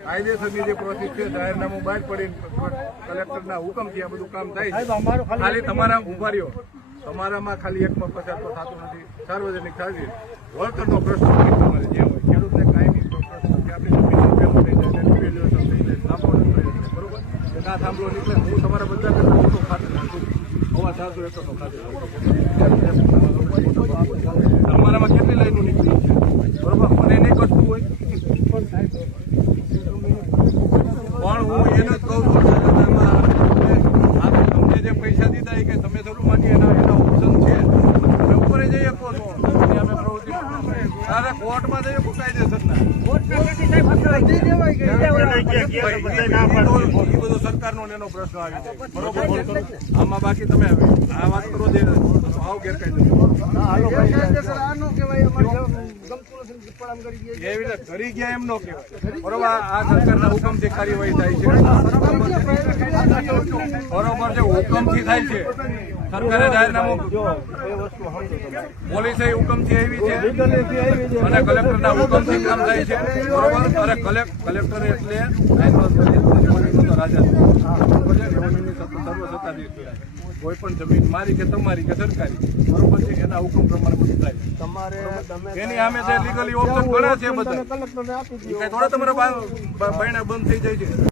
કાયદેસરની જે પ્રોસેસ છે જાહેરનામું બહાર પડી કલેક્ટરના હુકમથી આ બધું કામ થાય છે। ખાલી તમારા ઉભા રહ્યો, તમારામાં ખાલી એકમાં પસાર તો થતું નથી। સાર્વજનિક ખાલી વળતરનો પ્રશ્ન તમારે જે હોય ખેડૂતને કાયમી પ્રશ્ન કે આપણી જમીન પેલું થઈ જાય રિવેલ્યુએશન થઈ જાય સાંભળો બરોબર કે ના સાંભળો નીકળે હું તમારા બધા કરતા મોટો ખાતે નાખું 400 એકરનો ખાતે તમારામાં કેટલી લાઈનો નીકળી છે બરોબર મને નહીં કરતું હોય પણ હું એને જ કહું છું તમને જે પૈસા દીધા કે તમે થોડું માની એના ઓપ્શન છે તમે ઉપર જઈ શકો છો અમે પ્રવૃત્તિ તારે કોર્ટમાં જઈએ કાયદેસરના બધું સરકારનો એનો પ્રશ્ન આવી જાય બરોબર આમાં બાકી તમે આ વાત કરો જે ભાવ ગેરકાયદેસર એવી રીતે કરી ગયા એમ ન કહેવાય બરોબર આ સરકારના હુકમથી કાર્યવાહી થાય છે બરોબર છે હુકમથી થાય છે સરકારે જાહેરનામું પોલીસે હુકમથી આવી છે અને કલેક્ટરના હુકમથી કામ થાય છે બરોબર અને કલેક્ટર એટલે રાજા સર્વસત્તાધીશ કોઈ પણ જમીન મારી કે તમારી કે સરકારી બરોબર છે એના હુકમ પ્રમાણે બધું થાય તમારે એની સામે જે લીગલી ઓપ્શન ઘણા છે બધા થોડા તમારા બાયણા બંધ થઈ જાય છે।